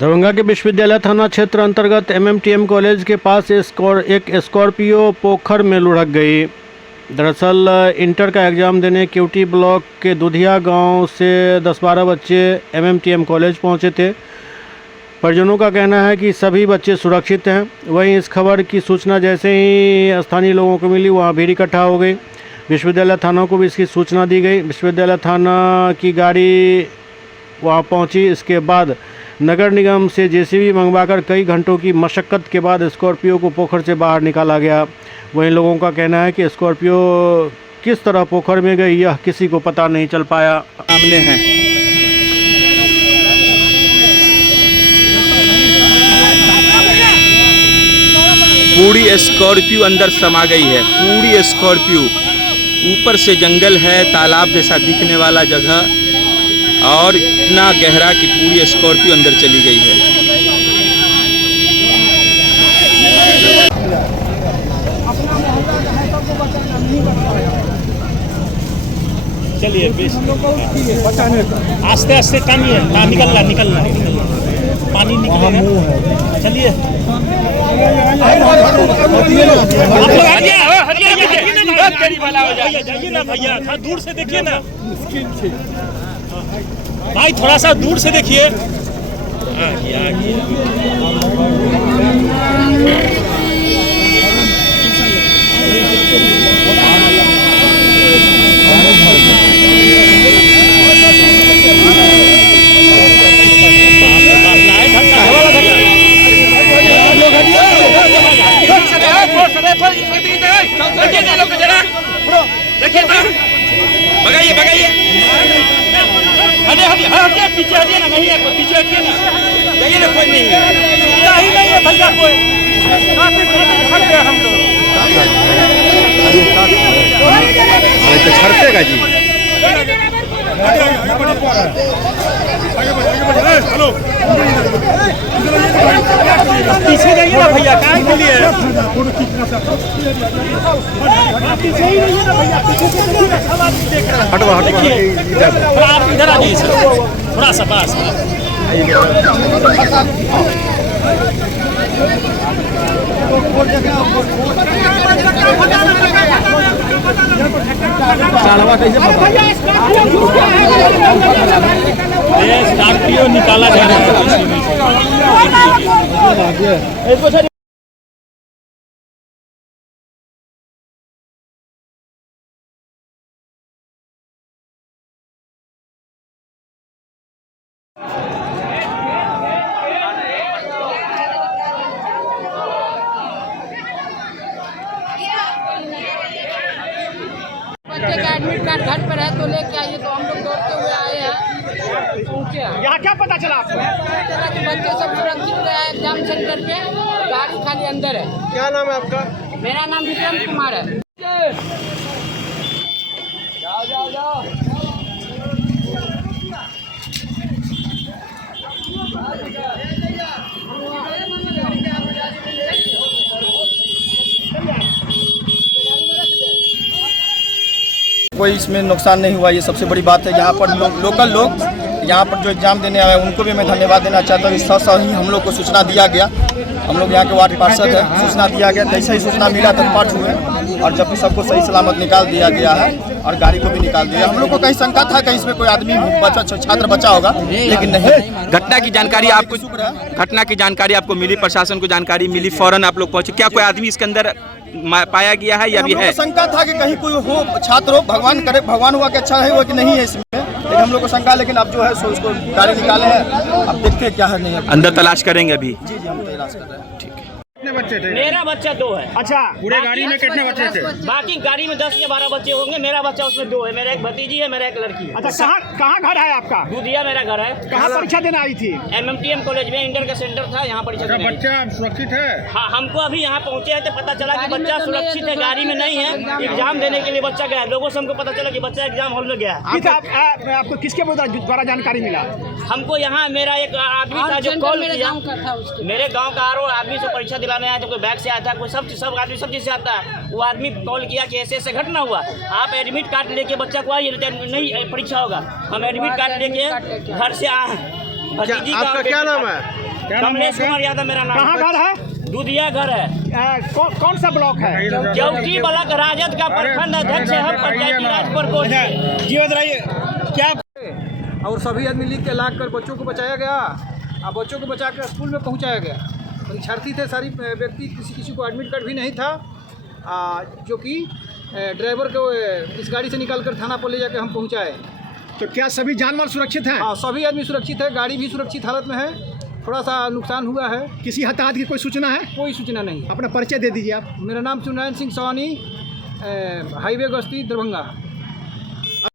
दरभंगा के विश्वविद्यालय थाना क्षेत्र अंतर्गत एमएमटीएम कॉलेज के पास एक स्कॉर्पियो पोखर में लुढ़क गई। दरअसल इंटर का एग्ज़ाम देने केवटी ब्लॉक के दुधिया गांव से 10-12 बच्चे एमएमटीएम कॉलेज पहुंचे थे। परिजनों का कहना है कि सभी बच्चे सुरक्षित हैं। वहीं इस खबर की सूचना जैसे ही स्थानीय लोगों को मिली, वहां भीड़ इकट्ठा हो गई। विश्वविद्यालय थाना को भी इसकी सूचना दी गई। विश्वविद्यालय थाना की गाड़ी वहां पहुंची। इसके बाद नगर निगम से जेसीबी मंगवाकर कई घंटों की मशक्क़त के बाद स्कॉर्पियो को पोखर से बाहर निकाला गया। वहीं लोगों का कहना है कि स्कॉर्पियो किस तरह पोखर में गई यह किसी को पता नहीं चल पाया। सामने हैं पूरी स्कॉर्पियो अंदर समा गई है। पूरी स्कॉर्पियो ऊपर से जंगल है, तालाब जैसा दिखने वाला जगह, और इतना गहरा कि पूरी स्कॉर्पियो अंदर चली गई है। चलिए आस्ते आस्ते टानिए ना, निकलना पानी निकलेगा। चलिए जाइए ना भैया, थोड़ा दूर से देखिए ना भाई, थोड़ा सा दूर से देखिए। भगाइए हटिए, पीछे हटिए ना, नहीं है पीछे हटिए ना, जाइए ना, कोई नहीं है, नहीं है भैया, कोई खड़ गए हम लोग। तो छड़तेगा जी। पीछे जाइए ना भैया, काय के लिए पीछे ही रहिए ना भैया, पीछे से देख रहा है। आप इधर आ जाइए सर, थोड़ा सा पास। स्कॉर्पियो निकाला जा रहा है। बच्चे का एडमिट कार्ड घर पर है तो लेके आइए, तो हम लोग दौड़ते हुए आए हैं, पहुँचे। यहाँ क्या पता चला आपको? चला कि बच्चे सब सुरक्षित है एग्जाम सेंटर पे, गाड़ी खाली अंदर है। क्या नाम है आपका? मेरा नाम विक्रम कुमार है। जाओ। कोई इसमें नुकसान नहीं हुआ, ये सबसे बड़ी बात है। यहाँ पर लोकल लोग यहाँ पर जो एग्ज़ाम देने आए उनको भी मैं धन्यवाद देना चाहता हूँ। इस साथ ही हम लोग को सूचना दिया गया, हम लोग यहाँ के वार्ड पार्षद है, सूचना दिया गया, जैसे ही सूचना मिला तत्पर हुए और जब भी सबको सही सलामत निकाल दिया गया है और गाड़ी को भी निकाल दिया। हम लोग को कहीं शंका था कि इसमें कोई आदमी छात्र बचा होगा, लेकिन नहीं। घटना की जानकारी आपको मिली, प्रशासन को जानकारी मिली, फौरन आप लोग पहुंचे। क्या कोई आदमी इसके अंदर पाया गया है या भी है? शंका था कि कहीं कोई हो, छात्र हो, भगवान करे, भगवान हुआ कि अच्छा है वो कि नहीं है इसमें, लेकिन हम लोग को शंका, लेकिन अब जो है सो उसको गाड़ी निकाले हैं, अब देखते हैं क्या है नहीं है। अंदर तलाश करेंगे अभी। जी हम तलाश कर रहे हैं। ठीक है। कितने बच्चे थे? मेरा बच्चा 2 है। अच्छा, पूरे गाड़ी में कितने बच्चे थे? बाकी गाड़ी में 10 या 12 बच्चे होंगे, मेरा बच्चा उसमें 2 है। मेरा एक भतीजी है, मेरा एक लड़की है। अच्छा, कहाँ घर है आपका? दूधिया मेरा घर है। कहाँ परीक्षा देने आई थी? एमएमटीएम कॉलेज में इंटर का सेंटर था, यहाँ परीक्षा देने आई थी। बच्चा सुरक्षित है? हाँ, हमको अभी यहाँ पहुँचे हैं तो पता चला कि बच्चा सुरक्षित है, गाड़ी में नहीं है। एग्जाम देने के लिए बच्चा गया, लोगों से हमको पता चला कि बच्चा एग्जाम हॉल में गया है। आपको किसके द्वारा जानकारी मिला? हमको यहाँ मेरा एक आदमी था जो कॉल किया, मेरे गाँव का आदमी से परीक्षा दिलाने आया, तो कोई बैग से आता है, कोई सब आदमी सब चीज़ से आता है। वो आदमी कॉल किया कि ऐसे ऐसे घटना हुआ, आप एडमिट कार्ड लेके बच्चा को आइए, नहीं परीक्षा होगा। हम एडमिट कार्ड लेके घर से आए। आपका क्या नाम है? कमलेश कुमार यादव मेरा नाम। कहाँ घर है? दूधिया घर है। कौन सा ब्लॉक है? चौकी ब्लॉक राजद का प्रखंड अध्यक्ष है हम, पंचायती राज प्रकोष्ठ के। जी बताइए क्या और सभी आदमी लिख के लाकर बच्चों को बचाया गया और बच्चों को बचा कर स्कूल में पहुंचाया गया। परीक्षार्थी थे सारी व्यक्ति, किसी को एडमिट कार्ड भी नहीं था, जो कि ड्राइवर को इस गाड़ी से निकाल कर थाना पर ले जाकर हम पहुंचाए। तो क्या सभी जानवर सुरक्षित हैं? हाँ, सभी आदमी सुरक्षित है, गाड़ी भी सुरक्षित हालत में है। थोड़ा सा नुकसान हुआ है। किसी हताहत की कोई सूचना है? कोई सूचना नहीं। अपना परिचय दे दीजिए आप। मेरा नाम सुनारायण सिंह सवानी, हाईवे गस्ती दरभंगा।